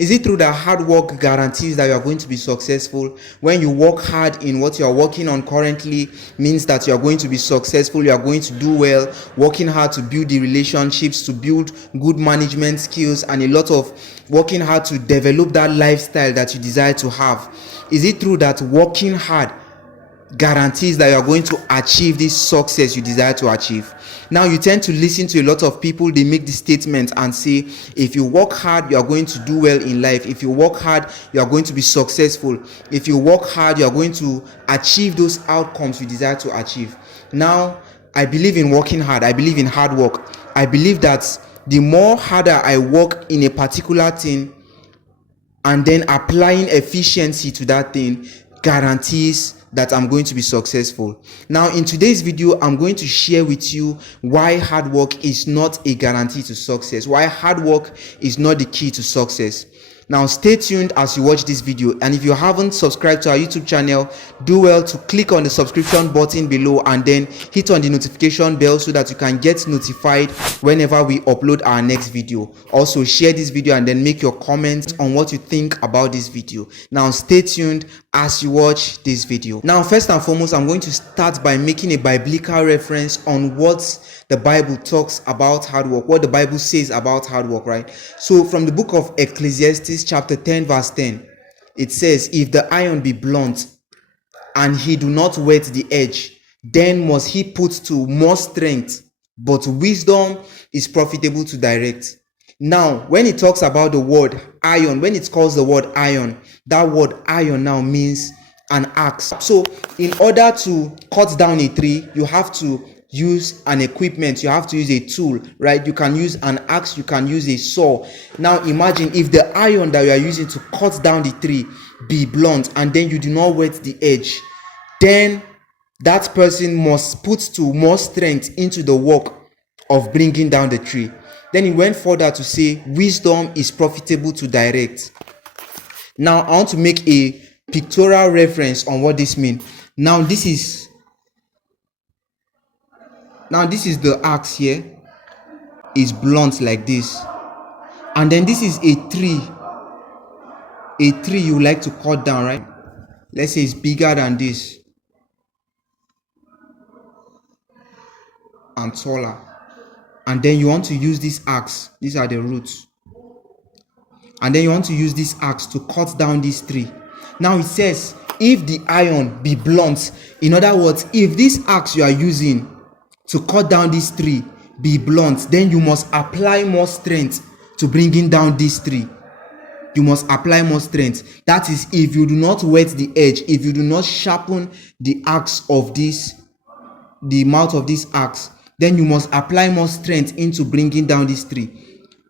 Is it true that hard work guarantees that you are going to be successful? When you work hard in what you are working on currently means that you are going to be successful, you are going to do well, working hard to build the relationships, to build good management skills, and a lot of working hard to develop that lifestyle that you desire to have. Is it true that working hard guarantees that you are going to achieve this success you desire to achieve? Now you tend to listen to a lot of people. They make the statement and say, if you work hard, you are going to do well in life. If you work hard, you are going to be successful. If you work hard, you are going to achieve those outcomes you desire to achieve. Now, I believe in working hard. I believe in hard work. I believe that the more harder I work in a particular thing and then applying efficiency to that thing guarantees that I'm going to be successful. Now, in today's video, I'm going to share with you why hard work is not a guarantee to success, why hard work is not the key to success. Now, stay tuned as you watch this video, and if you haven't subscribed to our YouTube channel, do well to click on the subscription button below and then hit on the notification bell so that you can get notified whenever we upload our next video. Also, share this video and then make your comments on what you think about this video. Now, stay tuned as you watch this video. Now, first and foremost, I'm going to start by making a biblical reference on what the Bible talks about hard work, what the Bible says about hard work, right? So from the book of Ecclesiastes chapter 10 verse 10, it says, if the iron be blunt and he do not whet the edge, then must he put to more strength, but wisdom is profitable to direct. Now, when it talks about the word iron, when it calls the word iron, that word iron now means an axe. So in order to cut down a tree, you have to use an equipment, you have to use a tool, right? You can use an axe, you can use a saw. Now imagine if the iron that you are using to cut down the tree be blunt and then you do not whet the edge, then that person must put to more strength into the work of bringing down the tree. Then he went further to say wisdom is profitable to direct. Now I want to make a pictorial reference on what this means. Now this is the axe here, is blunt like this, and then this is a tree you like to cut down, right? Let's say it's bigger than this and taller, and then you want to use this axe, these are the roots, and then you want to use this axe to cut down this tree. Now it says if the iron be blunt, in other words, if this axe you are using to cut down this tree be blunt, then you must apply more strength to bringing down this tree. You must apply more strength. That is, if you do not whet the edge, if you do not sharpen the axe of this, the mouth of this axe, then you must apply more strength into bringing down this tree.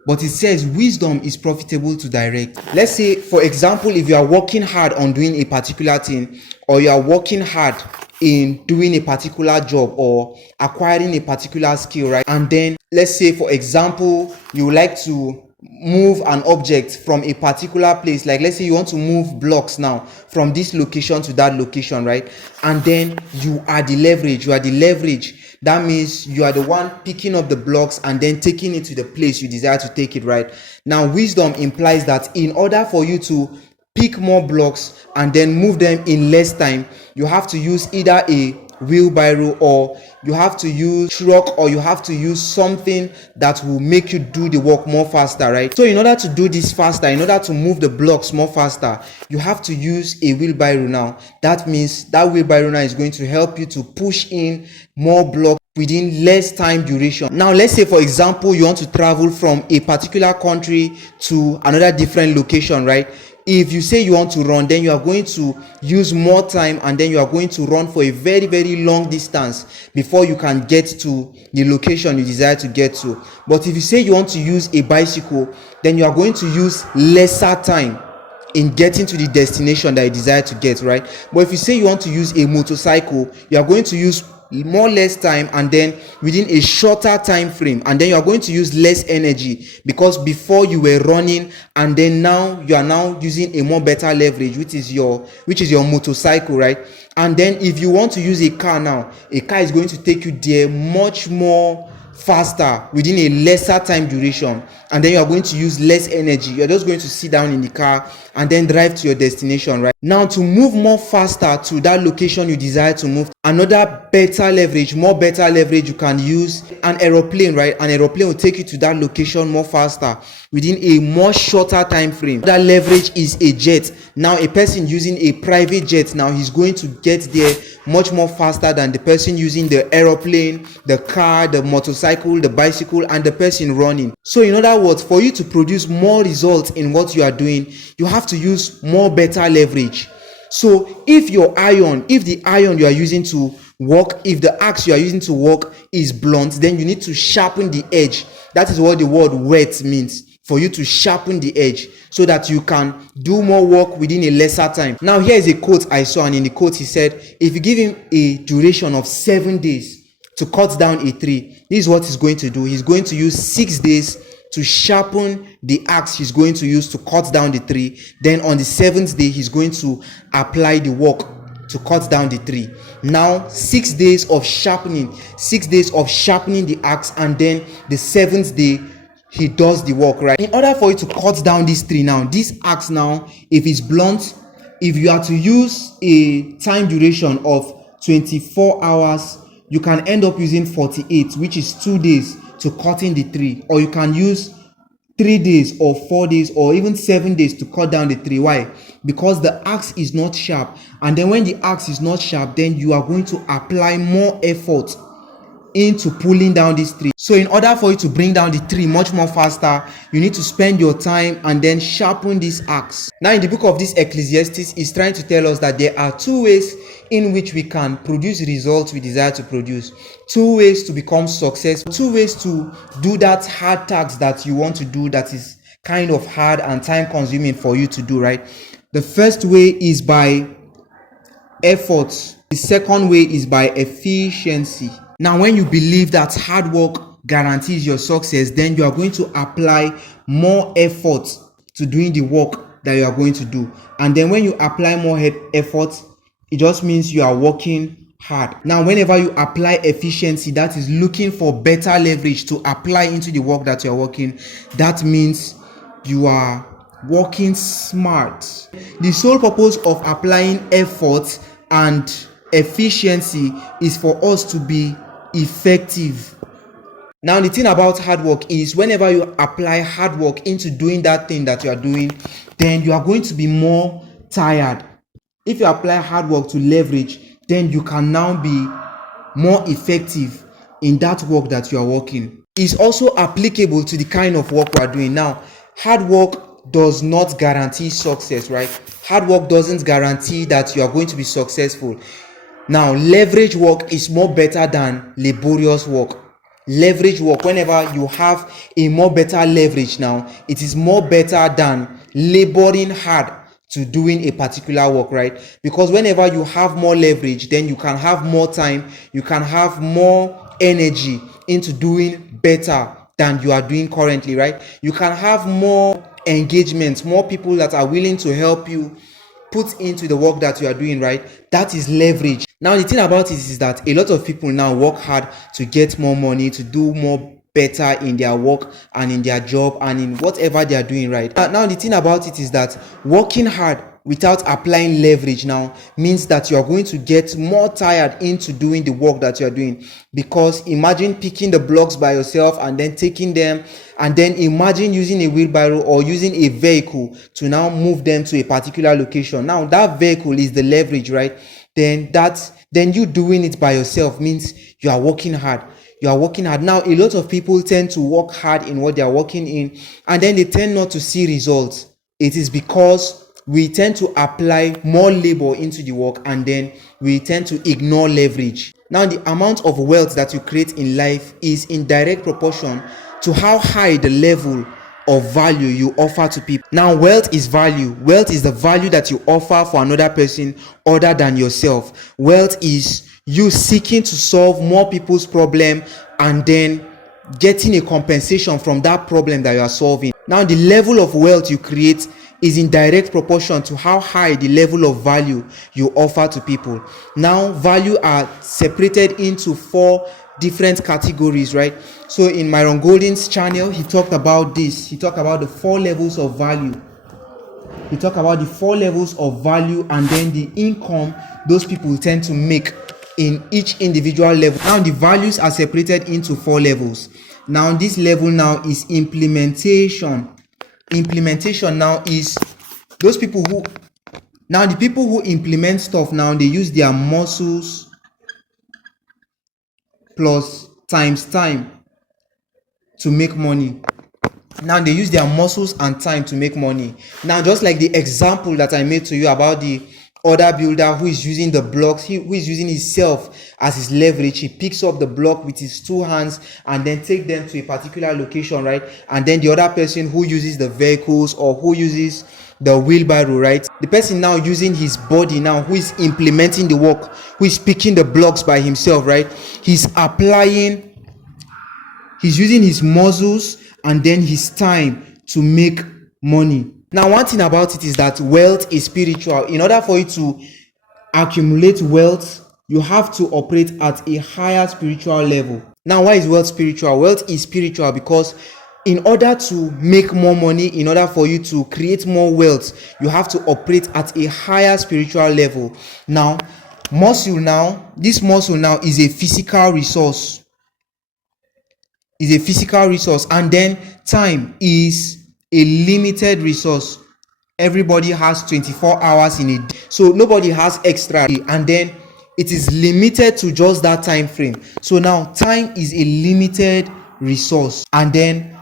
But it says wisdom is profitable to direct. Let's say, for example, if you are working hard on doing a particular thing, or you are working hard in doing a particular job or acquiring a particular skill, right? And then let's say, for example, you would like to move an object from a particular place, like let's say you want to move blocks now from this location to that location, right? And then you are the leverage. That means you are the one picking up the blocks and then taking it to the place you desire to take it, right? Now wisdom implies that in order for you to pick more blocks and then move them in less time, you have to use either a wheelbarrow, or you have to use truck, or you have to use something that will make you do the work more faster, right? So in order to do this faster, in order to move the blocks more faster, you have to use a wheelbarrow now. That means that wheelbarrow now is going to help you to push in more blocks within less time duration. Now let's say, for example, you want to travel from a particular country to another different location, right? If you say you want to run, then you are going to use more time, and then you are going to run for a very, very long distance before you can get to the location you desire to get to. But if you say you want to use a bicycle, then you are going to use lesser time in getting to the destination that you desire to get, right? But if you say you want to use a motorcycle, you are going to use more or less time, and then within a shorter time frame, and then you are going to use less energy, because before you were running, and then now you are now using a more better leverage, which is your motorcycle, right? And then if you want to use a car now, a car is going to take you there much more faster within a lesser time duration, and then you are going to use less energy. You're just going to sit down in the car and then drive to your destination. Right now, to move more faster to that location you desire to move, another better leverage, more better leverage, you can use an aeroplane. Right, an aeroplane will take you to that location more faster within a more shorter time frame. That leverage is a jet. Now a person using a private jet, now he's going to get there much more faster than the person using the aeroplane, the car, the motorcycle, the bicycle, and the person running. So in other words, for you to produce more results in what you are doing, you have to use more better leverage. So if the iron you are using to work, if the axe you are using to work is blunt, then you need to sharpen the edge. That is what the word wet means, for you to sharpen the edge so that you can do more work within a lesser time. Now here is a quote I saw, and in the quote he said, if you give him a duration of 7 days to cut down a tree, this is what he's going to do. He's going to use 6 days to sharpen the axe he's going to use to cut down the tree. Then on the 7th day, he's going to apply the work to cut down the tree. Now 6 days of sharpening, the axe, and then the 7th day he does the work. Right, in order for you to cut down this tree, now this axe, now if it's blunt, if you are to use a time duration of 24 hours, you can end up using 48, which is 2 days to cutting the tree, or you can use 3 days or 4 days or even 7 days to cut down the tree. Why? Because the axe is not sharp, and then when the axe is not sharp, then you are going to apply more effort into pulling down this tree. So in order for you to bring down the tree much more faster, you need to spend your time and then sharpen this axe. Now in the book of this Ecclesiastes is trying to tell us that there are 2 ways in which we can produce results we desire to produce, 2 ways to become successful, 2 ways to do that hard task that you want to do, that is kind of hard and time consuming for you to do. Right, the first way is by effort, the second way is by efficiency. Now when you believe that hard work guarantees your success, then you are going to apply more effort to doing the work that you are going to do. And then when you apply more effort, it just means you are working hard. Now whenever you apply efficiency, that is looking for better leverage to apply into the work that you are working, that means you are working smart. The sole purpose of applying effort and efficiency is for us to be effective. Now the thing about hard work is, whenever you apply hard work into doing that thing that you are doing, then you are going to be more tired. If you apply hard work to leverage, then you can now be more effective in that work that you are working. It's also applicable to the kind of work we are doing. Now hard work does not guarantee success. Right, hard work doesn't guarantee that you are going to be successful. Now leverage work is more better than laborious work. Leverage work, whenever you have a more better leverage, now it is more better than laboring hard to doing a particular work. Right, because whenever you have more leverage, then you can have more time, you can have more energy into doing better than you are doing currently. Right, you can have more engagement, more people that are willing to help you put into the work that you are doing. Right, that is leverage. Now the thing about it is that a lot of people now work hard to get more money, to do more better in their work and in their job and in whatever they are doing. Right, now the thing about it is that working hard without applying leverage now means that you are going to get more tired into doing the work that you are doing. Because imagine picking the blocks by yourself and then taking them, and then imagine using a wheelbarrow or using a vehicle to now move them to a particular location. Now that vehicle is the leverage. Right, then you doing it by yourself means you are working hard. Now a lot of people tend to work hard in what they are working in, and then they tend not to see results. It is because we tend to apply more labor into the work, and then we tend to ignore leverage. Now the amount of wealth that you create in life is in direct proportion to how high the level of value you offer to people. Now wealth is value. Wealth is the value that you offer for another person other than yourself. Wealth is you seeking to solve more people's problem and then getting a compensation from that problem that you are solving. Now the level of wealth you create is in direct proportion to how high the level of value you offer to people. Now value are separated into 4 different categories, right? So in Myron Golden's channel, he talked about this. He talked about the 4 levels of value. He talked about the 4 levels of value and then the income those people tend to make in each individual level. Now the values are separated into 4 levels. Now this level now is implementation. Implementation now is those people who, now the people who implement stuff, now they use their muscles plus times time to make money. Now they use their muscles and time to make money. Now just like the example that I made to you about the other builder who is using the blocks, who is using himself as his leverage. He picks up the block with his 2 hands and then take them to a particular location, right? And then the other person who uses the vehicles or who uses the wheelbarrow, right? The person now using his body now, who is implementing the work, who is picking the blocks by himself, right? He's using his muscles and then his time to make money. Now one thing about it is that wealth is spiritual. In order for you to accumulate wealth, you have to operate at a higher spiritual level. Now why is wealth spiritual? Wealth is spiritual because in order to make more money, in order for you to create more wealth, you have to operate at a higher spiritual level. Now this muscle now is a physical resource. And then time is a limited resource. Everybody has 24 hours in a day, so nobody has extra, and then it is limited to just that time frame. So now time is a limited resource, and then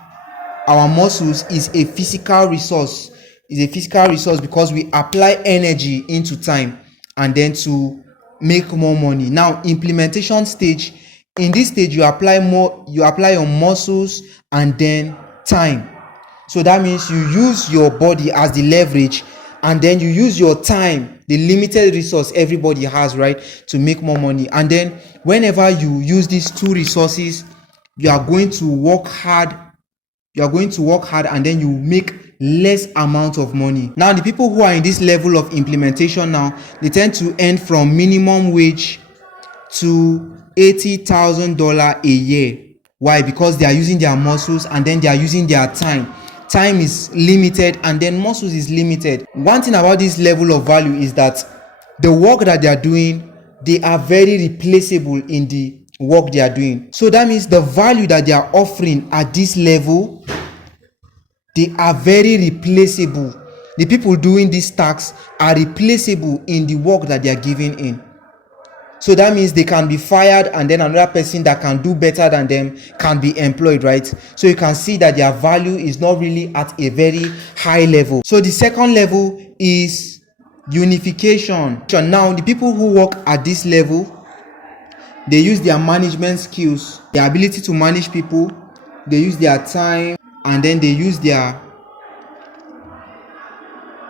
our muscles is a physical resource. Because we apply energy into time and then to make more money. Now implementation stage, in this stage you apply your muscles and then time. So that means you use your body as the leverage and then you use your time, the limited resource everybody has, right, to make more money. And then whenever you use these 2 resources, you are going to work hard and then you make less amount of money. Now the people who are in this level of implementation now, they tend to earn from minimum wage to $80,000 a year. Why? Because they are using their muscles and then they are using their time. Time is limited and then muscles is limited. One thing about this level of value is that the work that they are doing, they are very replaceable in the work they are doing. So that means the value that they are offering at this level, they are very replaceable. The people doing these tasks are replaceable in the work that they are giving in. So that means they can be fired and then another person that can do better than them can be employed, right? So you can see that their value is not really at a very high level. So the second level is unification. Now the people who work at this level, they use their management skills, their ability to manage people, they use their time, and then they use their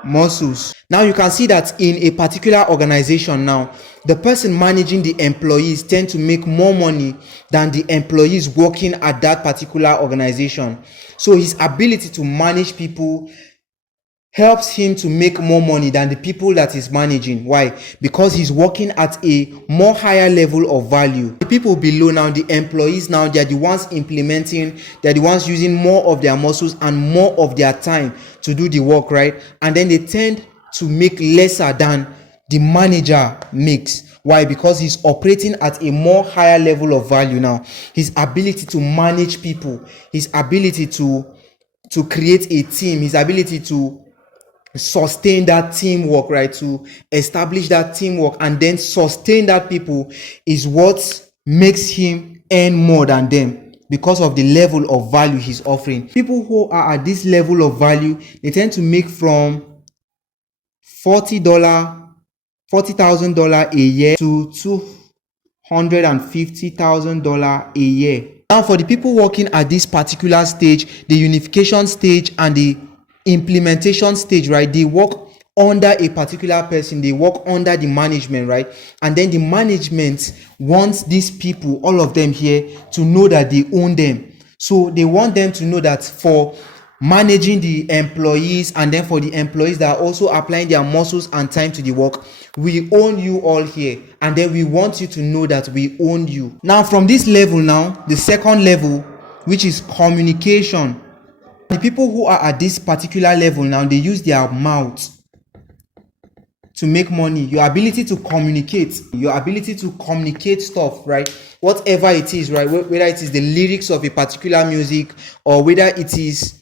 muscles. Now you can see that in a particular organization now, the person managing the employees tend to make more money than the employees working at that particular organization. So his ability to manage people helps him to make more money than the people that he's managing. Why? Because he's working at a more higher level of value. The people below now, the employees now, they're the ones implementing, they're the ones using more of their muscles and more of their time to do the work, right? And then they tend to make lesser than the manager makes. Why? Because he's operating at a more higher level of value now. His ability to manage people, his ability to create a team, his ability to sustain that teamwork, right, to establish that teamwork and then sustain that people is what makes him earn more than them, because of the level of value he's offering. People who are at this level of value, they tend to make from $40,000 a year to $250,000 a year. Now for the people working at this particular stage, the unification stage and the implementation stage, right, they work under a particular person, they work under the management, right? And then the management wants these people, all of them here, to know that they own them. So they want them to know that for managing the employees, and then for the employees that are also applying their muscles and time to the work. We own you all here, and then we want you to know that we own you. Now from this level, now the second level, which is communication. The people who are at this particular level now, they use their mouth to make money. Your ability to communicate stuff, right? Whatever it is, right? Whether it is the lyrics of a particular music, or whether it is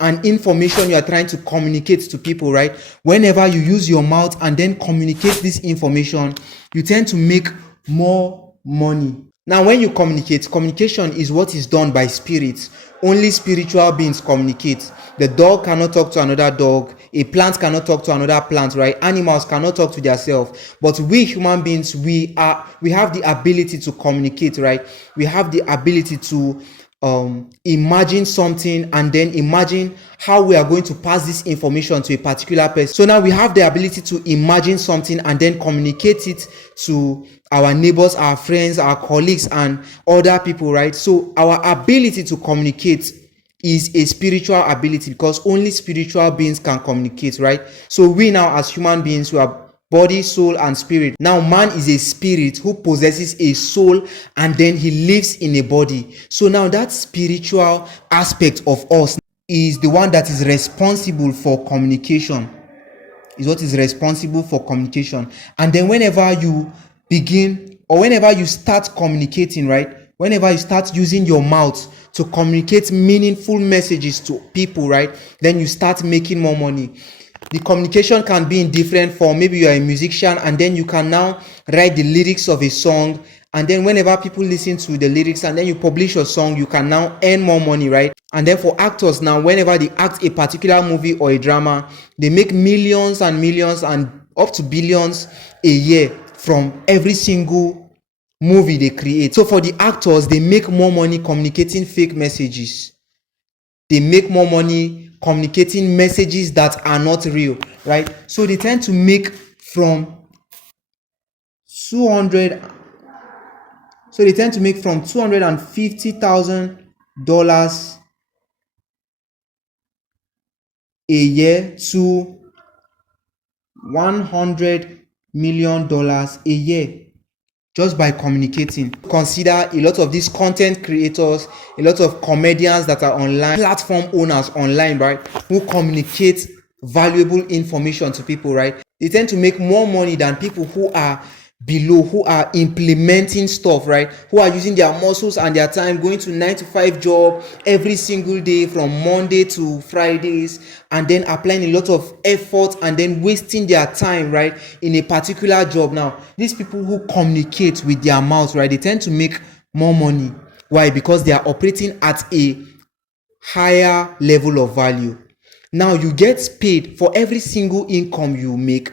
an information you are trying to communicate to people, right? Whenever you use your mouth and then communicate this information, you tend to make more money. Now when you communicate, communication is what is done by spirits. Only spiritual beings communicate. The dog cannot talk to another dog, a plant cannot talk to another plant, right? Animals cannot talk to themselves. But we human beings, we have the ability to communicate, right? We have the ability to imagine something, and then imagine how we are going to pass this information to a particular person. So now we have the ability to imagine something and then communicate it to our neighbors, our friends, our colleagues, and other people, right? So our ability to communicate is a spiritual ability, because only spiritual beings can communicate, right? So we now, as human beings, we are body, soul, and spirit. Now man is a spirit who possesses a soul, and then he lives in a body. So now that spiritual aspect of us is the one that is responsible for communication, is what is responsible for communication. And then whenever you begin, or whenever you start communicating, right, whenever you start using your mouth to communicate meaningful messages to people, right, then you start making more money. The communication can be in different form. Maybe you are a musician, and then you can now write the lyrics of a song, and then whenever people listen to the lyrics and then you publish your song, you can now earn more money, right? And then for actors now, whenever they act a particular movie or a drama, they make millions and millions and up to billions a year from every single movie they create. So for the actors, they make more money communicating fake messages. They make more money communicating messages that are not real, right? So they tend to make from 250,000 a year to $100 million a year, just by communicating. Consider a lot of these content creators, a lot of comedians that are online, platform owners online, right, who communicate valuable information to people, right? They tend to make more money than people who are below, who are implementing stuff, right, who are using their muscles and their time, going to 9 to 5 job every single day from Monday to Fridays, and then applying a lot of effort and then wasting their time, right, in a particular job. Now these people who communicate with their mouth, right, they tend to make more money. Why? Because they are operating at a higher level of value. Now you get paid for every single income you make.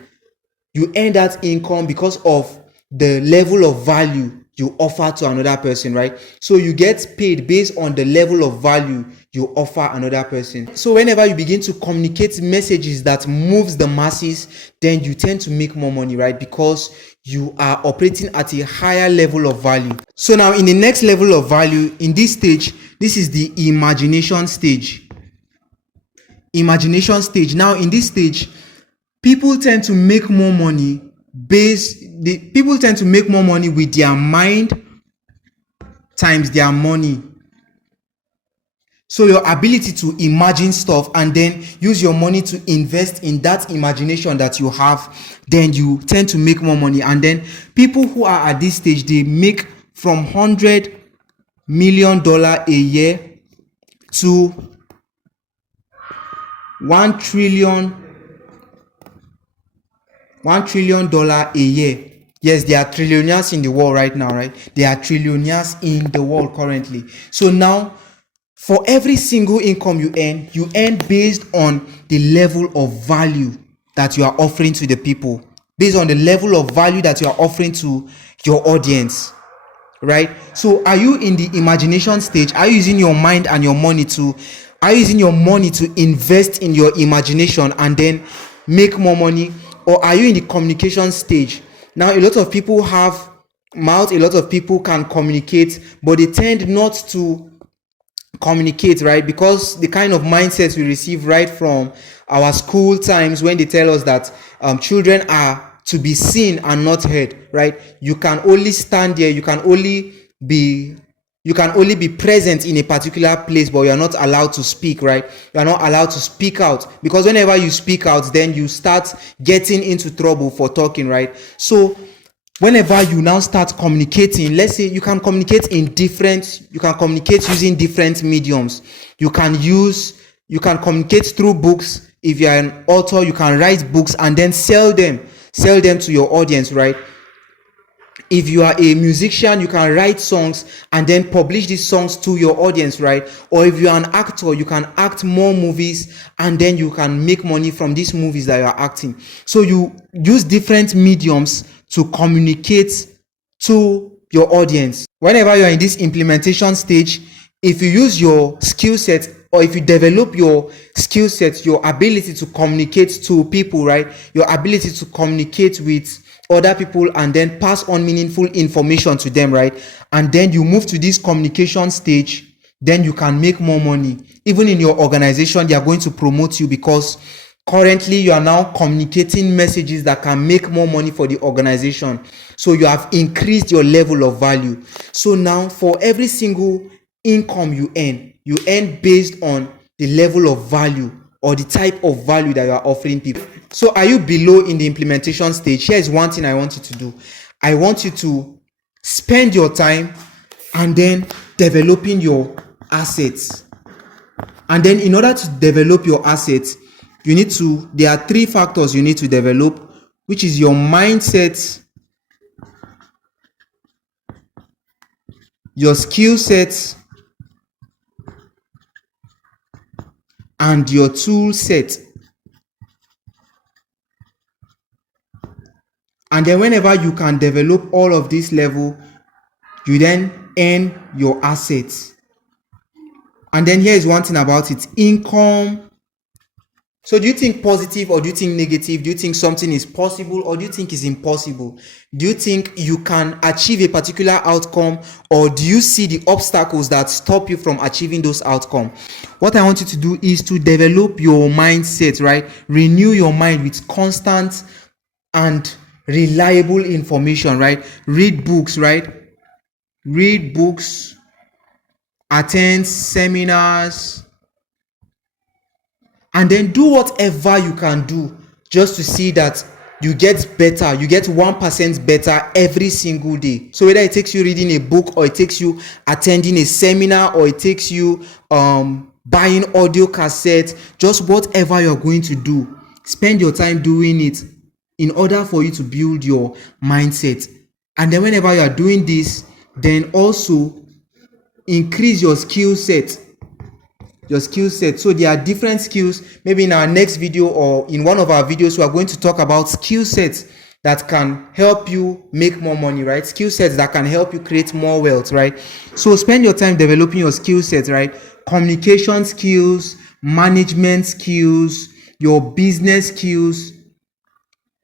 You earn that income because of the level of value you offer to another person, right? So you get paid based on the level of value you offer another person. So whenever you begin to communicate messages that moves the masses, then you tend to make more money, right? Because you are operating at a higher level of value. So now in the next level of value, in this stage, this is the imagination stage. Now in this stage, people tend to make more money with their mind times their money. So your ability to imagine stuff and then use your money to invest in that imagination that you have, then you tend to make more money. And then people who are at this stage, they make from $100 million a year to $1 trillion a year. Yes, there are trillionaires in the world right now, right? There are trillionaires in the world currently. So now, for every single income you earn based on the level of value that you are offering to the people, based on the level of value that you are offering to your audience, right? So are you in the imagination stage? Are you using your mind and your money to invest in your imagination and then make more money? Or are you in the communication stage? Now a lot of people have mouth, a lot of people can communicate, but they tend not to communicate, right? Because the kind of mindsets we receive right from our school times, when they tell us that children are to be seen and not heard, right? You can only stand there, you can only be present in a particular place, but you are not allowed to speak, right? You are not allowed to speak out, because whenever you speak out, then you start getting into trouble for talking, right? So whenever you now start communicating, let's say you can communicate using different mediums. You can communicate through books. If you are an author, you can write books and then sell them to your audience, right? If you are a musician, you can write songs and then publish these songs to your audience, right? Or if you are an actor, you can act more movies and then you can make money from these movies that you are acting. So you use different mediums to communicate to your audience. Whenever you are in this implementation stage, if you use your skill set, or if you develop your skill set, your ability to communicate to people, right? Your ability to communicate with other people and then pass on meaningful information to them, right? And then you move to this communication stage, then you can make more money. Even in your organization, they are going to promote you, because currently you are now communicating messages that can make more money for the organization. So you have increased your level of value. So now for every single income you earn based on the level of value or the type of value that you are offering people. So are you below in the implementation stage? Here is one thing I want you to do. I want you to spend your time and then developing your assets. And then in order to develop your assets, there are 3 factors you need to develop, which is your mindset, your skill set, and your tool set. And then whenever you can develop all of this level, you then earn your assets. And then here is one thing about it: income. So do you think positive or do you think negative? Do you think something is possible or do you think it's impossible? Do you think you can achieve a particular outcome, or do you see the obstacles that stop you from achieving those outcomes? What I want you to do is to develop your mindset, right? Renew your mind with constant and reliable information, right? Read books, right? Read books, attend seminars, and then do whatever you can do just to see that you get better. You get 1% better every single day. So whether it takes you reading a book, or it takes you attending a seminar, or it takes you buying audio cassettes, just whatever you're going to do, spend your time doing it in order for you to build your mindset. And then whenever you are doing this, then also increase your skill set. So there are different skills. Maybe in our next video or in one of our videos, we are going to talk about skill sets that can help you make more money, right? Skill sets that can help you create more wealth, right? So spend your time developing your skill sets, right? Communication skills, management skills, your business skills,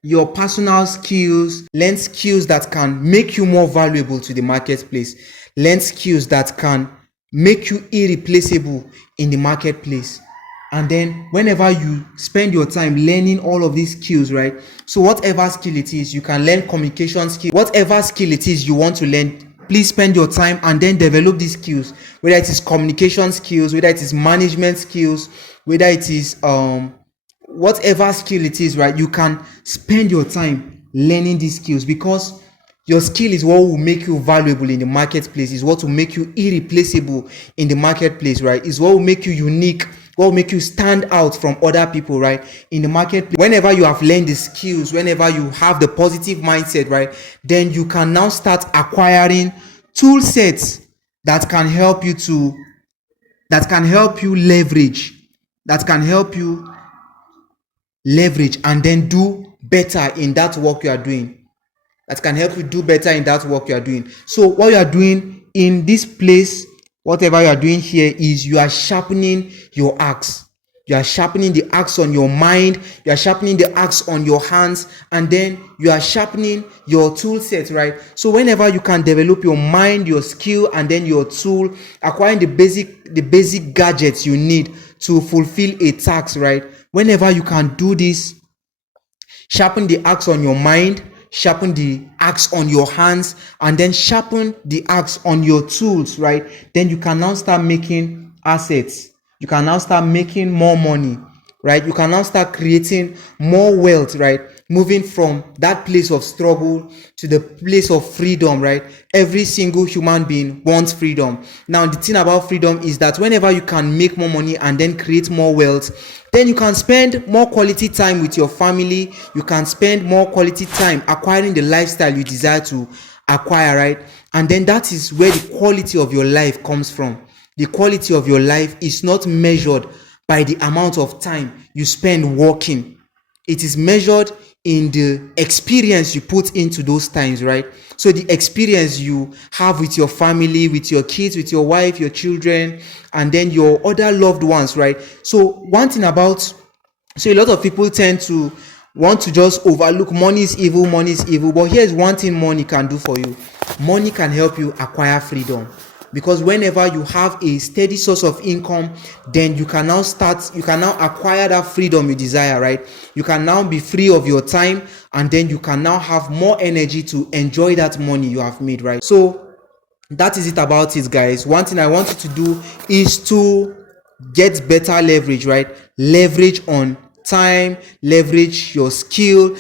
your personal skills. Learn skills that can make you more valuable to the marketplace. Learn skills that can make you irreplaceable in the marketplace. And then whenever you spend your time learning all of these skills, right? So whatever skill it is, you can learn communication skill. Whatever skill it is you want to learn, please spend your time and then develop these skills. Whether it is communication skills, whether it is management skills, whether it is whatever skill it is, right? You can spend your time learning these skills, because your skill is what will make you valuable in the marketplace, is what will make you irreplaceable in the marketplace, right? Is what will make you unique, what will make you stand out from other people, right? In the marketplace. Whenever you have learned the skills, whenever you have the positive mindset, right? Then you can now start acquiring tool sets that can help you leverage and then do better in that work you are doing. That can help you do better in that work you are doing. So what you are doing in this place, whatever you are doing here, is you are sharpening your axe. you are sharpening the axe on your mind, you are sharpening the axe on your hands, and then you are sharpening your tool set, right? So whenever you can develop your mind, your skill, and then your tool, acquiring the basic gadgets you need to fulfill a task, right? Whenever you can do this, sharpen the axe on your mind, sharpen the axe on your hands, and then sharpen the axe on your tools, right? Then you can now start making assets. You can now start making more money, right? You can now start creating more wealth, right? Moving from that place of struggle to the place of freedom, right? Every single human being wants freedom. Now, the thing about freedom is that whenever you can make more money and then create more wealth, then you can spend more quality time with your family. You can spend more quality time acquiring the lifestyle you desire to acquire, right? And then that is where the quality of your life comes from. The quality of your life is not measured by the amount of time you spend working. It is measured in the experience you put into those times, right? So the experience you have with your family, with your kids, with your wife, your children, and then your other loved ones, right? So one thing about, so a lot of people tend to want to just overlook money is evil, but here's one thing money can do for you. Money can help you acquire freedom. Because whenever you have a steady source of income, then you can now acquire that freedom you desire, right? You can now be free of your time, and then you can now have more energy to enjoy that money you have made, right? So that is it about it, guys. One thing I want you to do is to get better leverage, right? Leverage on time, leverage your skill,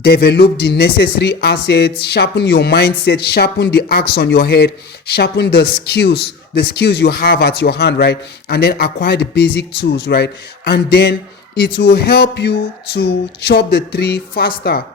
develop the necessary assets, sharpen your mindset, sharpen the axe on your head, sharpen the skills you have at your hand, right? And then acquire the basic tools, right? And then it will help you to chop the tree faster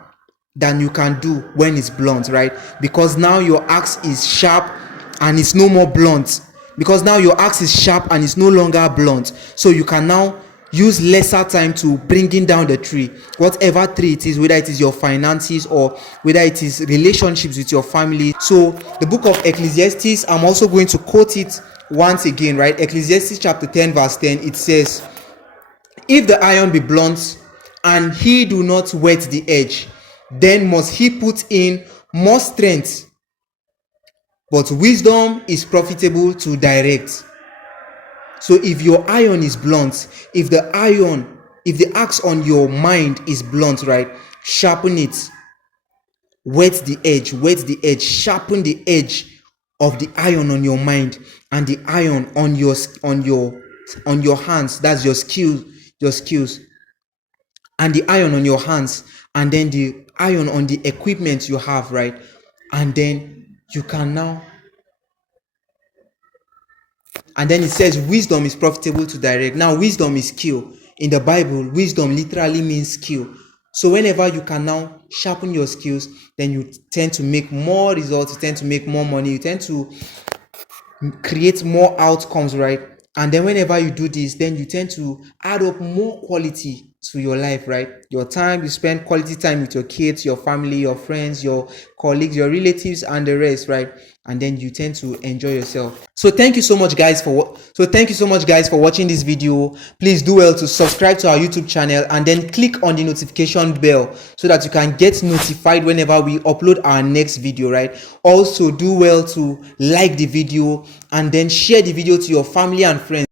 than you can do when it's blunt, right? Because now your axe is sharp and it's no more blunt. Because now your axe is sharp and it's no longer blunt. So you can now use lesser time to bringing down the tree, whatever tree it is, whether it is your finances or whether it is relationships with your family. So the book of Ecclesiastes, I'm also going to quote it once again, right? Ecclesiastes chapter 10 verse 10, it says, if the iron be blunt and he do not whet the edge, then must he put in more strength, but wisdom is profitable to direct. So if your iron is blunt, if the axe on your mind is blunt, right, sharpen it, whet the edge, sharpen the edge of the iron on your mind and the iron on your hands. That's your skills, and the iron on your hands, and then the iron on the equipment you have, right? And then you can now, and then it says wisdom is profitable to direct. Now wisdom is skill. In the Bible, wisdom literally means skill. So whenever you can now sharpen your skills, then you tend to make more results, you tend to make more money, you tend to create more outcomes, right? And then whenever you do this, then you tend to add up more quality to your life, right? Your time, you spend quality time with your kids, your family, your friends, your colleagues, your relatives, and the rest, right? And then you tend to enjoy yourself. So thank you so much guys for watching this video. Please do well to subscribe to our YouTube channel and then click on the notification bell so that you can get notified whenever we upload our next video, right? Also do well to like the video and then share the video to your family and friends.